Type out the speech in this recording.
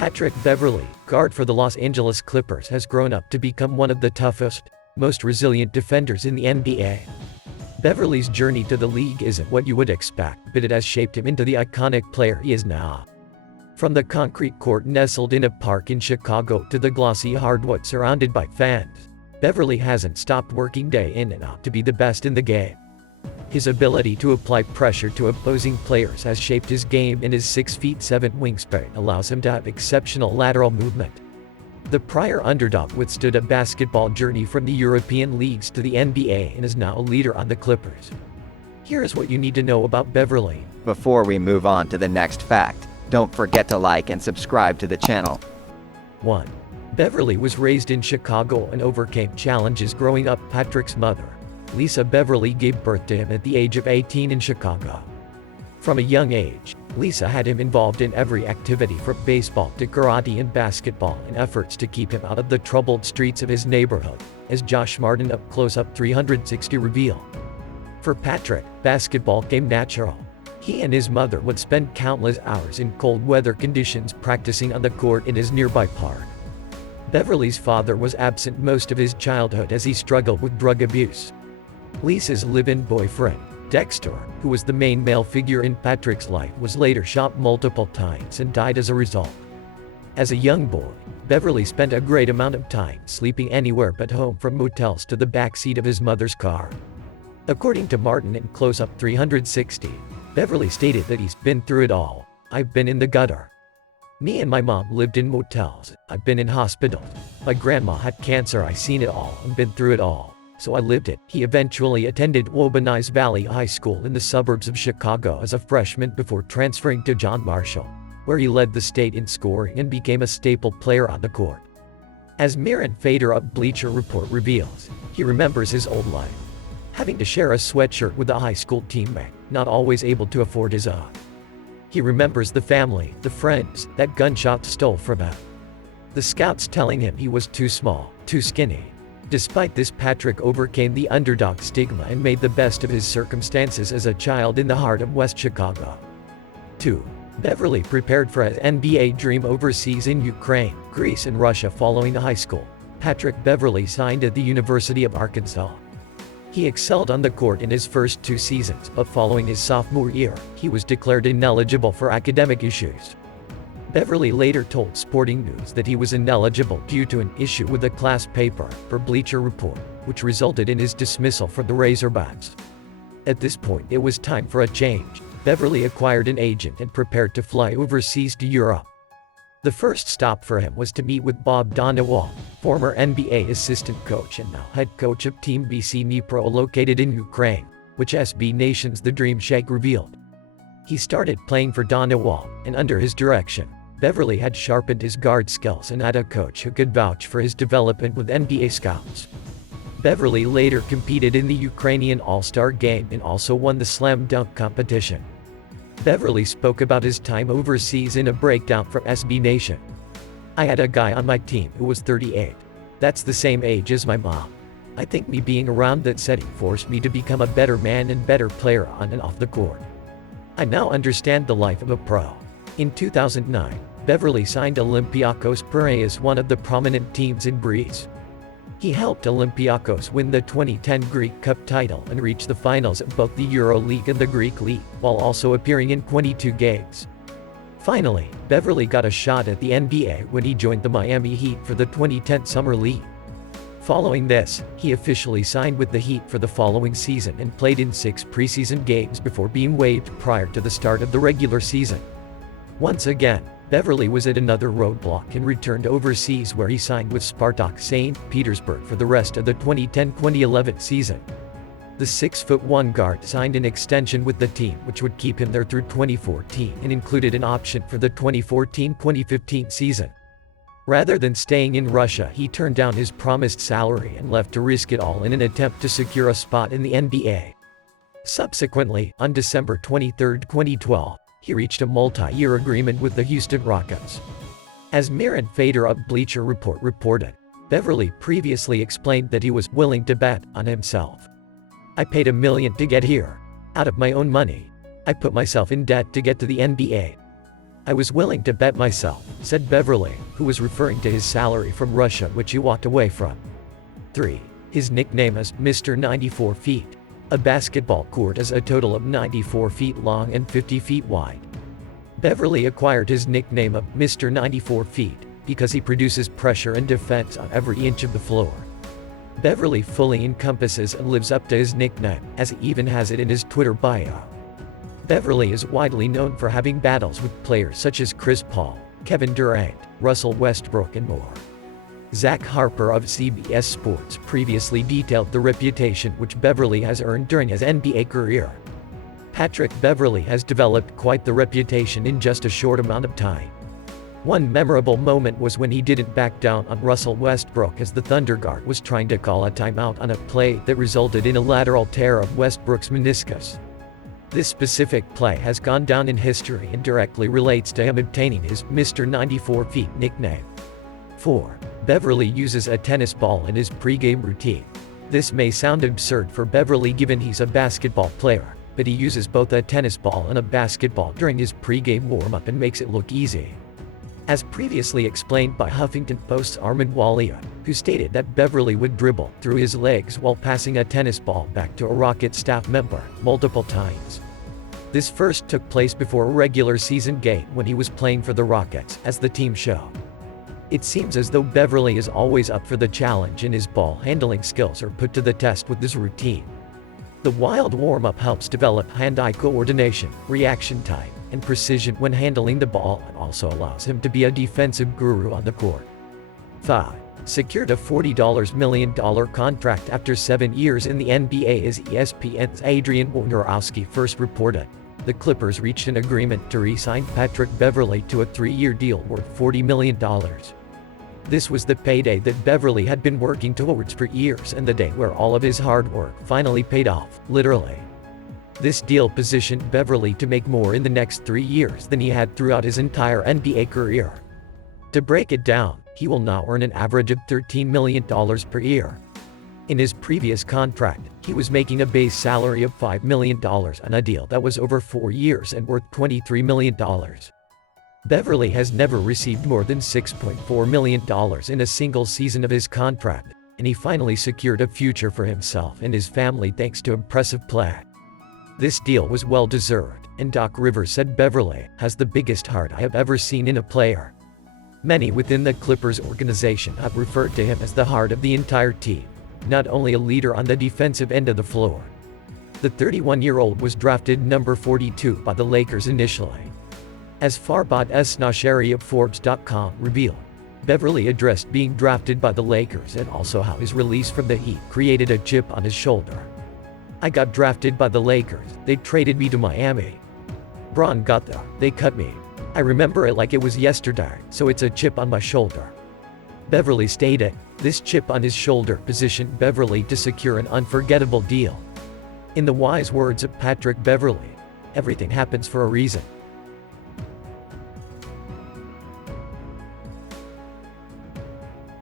Patrick Beverley, guard for the Los Angeles Clippers, has grown up to become one of the toughest, most resilient defenders in the NBA. Beverley's journey to the league isn't what you would expect, but it has shaped him into the iconic player he is now. From the concrete court nestled in a park in Chicago to the glossy hardwood surrounded by fans, Beverley hasn't stopped working day in and out to be the best in the game. His ability to apply pressure to opposing players has shaped his game, and his 6'7" wingspan allows him to have exceptional lateral movement. The prior underdog withstood a basketball journey from the European leagues to the NBA and is now a leader on the Clippers. Here is what you need to know about Beverley. Before we move on to the next fact, don't forget to like and subscribe to the channel. 1. Beverley was raised in Chicago and overcame challenges growing up. Patrick's mother, Lisa Beverley, gave birth to him at the age of 18 in Chicago. From a young age, Lisa had him involved in every activity from baseball to karate and basketball in efforts to keep him out of the troubled streets of his neighborhood, as Josh Martin of Close Up 360 revealed. For Patrick, basketball came natural. He and his mother would spend countless hours in cold weather conditions practicing on the court in his nearby park. Beverley's father was absent most of his childhood as he struggled with drug abuse. Lisa's live-in boyfriend, Dexter, who was the main male figure in Patrick's life, was later shot multiple times and died as a result. As a young boy, Beverley spent a great amount of time sleeping anywhere but home, from motels to the backseat of his mother's car. According to Martin in Close Up 360, Beverley stated that he's been through it all. I've been in the gutter. Me and my mom lived in motels. I've been in hospitals. My grandma had cancer. I seen it all and been through it all. So I lived it. He eventually attended Wabaunis Valley High School in the suburbs of Chicago as a freshman before transferring to John Marshall, where he led the state in scoring and became a staple player on the court. As Miran Fader of Bleacher Report reveals, he remembers his old life, having to share a sweatshirt with a high school teammate, not always able to afford his own. He remembers the family, the friends, that gunshots stole from him. The scouts telling him he was too small, too skinny. Despite this, Patrick overcame the underdog stigma and made the best of his circumstances as a child in the heart of West Chicago. 2. Beverley prepared for his NBA dream overseas in Ukraine, Greece and Russia. Following high school, Patrick Beverley signed at the University of Arkansas. He excelled on the court in his first 2 seasons, but following his sophomore year, he was declared ineligible for academic issues. Beverley later told Sporting News that he was ineligible due to an issue with a class paper for Bleacher Report, which resulted in his dismissal from the Razorbacks. At this point, it was time for a change. Beverley acquired an agent and prepared to fly overseas to Europe. The first stop for him was to meet with Bob Donewald, former NBA assistant coach and now head coach of Team BC Dnipro located in Ukraine, which SB Nation's The Dream Shake revealed. He started playing for Donewald, and under his direction, Beverley had sharpened his guard skills and had a coach who could vouch for his development with NBA scouts. Beverley later competed in the Ukrainian All-Star Game and also won the slam dunk competition. Beverley spoke about his time overseas in a breakdown from SB Nation. I had a guy on my team who was 38. That's the same age as my mom. I think me being around that setting forced me to become a better man and better player on and off the court. I now understand the life of a pro. In 2009, Beverley signed Olympiakos Piraeus, one of the prominent teams in Greece. He helped Olympiakos win the 2010 Greek Cup title and reach the finals of both the EuroLeague and the Greek League, while also appearing in 22 games. Finally, Beverley got a shot at the NBA when he joined the Miami Heat for the 2010 Summer League. Following this, he officially signed with the Heat for the following season and played in 6 preseason games before being waived prior to the start of the regular season. Once again, Beverley was at another roadblock and returned overseas, where he signed with Spartak St. Petersburg for the rest of the 2010-2011 season. The 6'1" guard signed an extension with the team which would keep him there through 2014 and included an option for the 2014-2015 season. Rather than staying in Russia, he turned down his promised salary and left to risk it all in an attempt to secure a spot in the NBA. Subsequently, on December 23, 2012, he reached a multi-year agreement with the Houston Rockets. As Miran Fader of Bleacher Report reported, Beverley previously explained that he was willing to bet on himself. I paid $1 million to get here. Out of my own money. I put myself in debt to get to the NBA. I was willing to bet myself, said Beverley, who was referring to his salary from Russia which he walked away from. 3. His nickname is Mr. 94 Feet. A basketball court is a total of 94 feet long and 50 feet wide. Beverley acquired his nickname of Mr. 94 Feet because he produces pressure and defense on every inch of the floor. Beverley fully encompasses and lives up to his nickname, as he even has it in his Twitter bio. Beverley is widely known for having battles with players such as Chris Paul, Kevin Durant, Russell Westbrook and more. Zach Harper of CBS Sports previously detailed the reputation which Beverley has earned during his NBA career. Patrick Beverley has developed quite the reputation in just a short amount of time. One memorable moment was when he didn't back down on Russell Westbrook as the Thunder guard was trying to call a timeout on a play that resulted in a lateral tear of Westbrook's meniscus. This specific play has gone down in history and directly relates to him obtaining his Mr. 94 Feet nickname. 4. Beverley uses a tennis ball in his pregame routine. This may sound absurd for Beverley given he's a basketball player, but he uses both a tennis ball and a basketball during his pregame warm-up and makes it look easy. As previously explained by Huffington Post's Armand Walia, who stated that Beverley would dribble through his legs while passing a tennis ball back to a Rocket staff member multiple times. This first took place before a regular season game when he was playing for the Rockets, as the team showed. It seems as though Beverley is always up for the challenge and his ball handling skills are put to the test with this routine. The wild warm-up helps develop hand-eye coordination, reaction time, and precision when handling the ball and also allows him to be a defensive guru on the court. 5. Secured a $40 million contract after 7 years in the NBA as ESPN's Adrian Wojnarowski first reported. The Clippers reached an agreement to re-sign Patrick Beverley to a 3-year deal worth $40 million. This was the payday that Beverley had been working towards for years and the day where all of his hard work finally paid off, literally. This deal positioned Beverley to make more in the next 3 years than he had throughout his entire NBA career. To break it down, he will now earn an average of $13 million per year. In his previous contract, he was making a base salary of $5 million on a deal that was over 4 years and worth $23 million. Beverley has never received more than $6.4 million in a single season of his contract, and he finally secured a future for himself and his family thanks to impressive play. This deal was well-deserved, and Doc Rivers said Beverley has the biggest heart I have ever seen in a player. Many within the Clippers organization have referred to him as the heart of the entire team, not only a leader on the defensive end of the floor. The 31-year-old was drafted number 42 by the Lakers initially. As Farbad Esnasheri of Forbes.com revealed, Beverley addressed being drafted by the Lakers and also how his release from the Heat created a chip on his shoulder. I got drafted by the Lakers, they traded me to Miami. Bron got there, they cut me. I remember it like it was yesterday, so it's a chip on my shoulder. Beverley stated, this chip on his shoulder positioned Beverley to secure an unforgettable deal. In the wise words of Patrick Beverley, everything happens for a reason.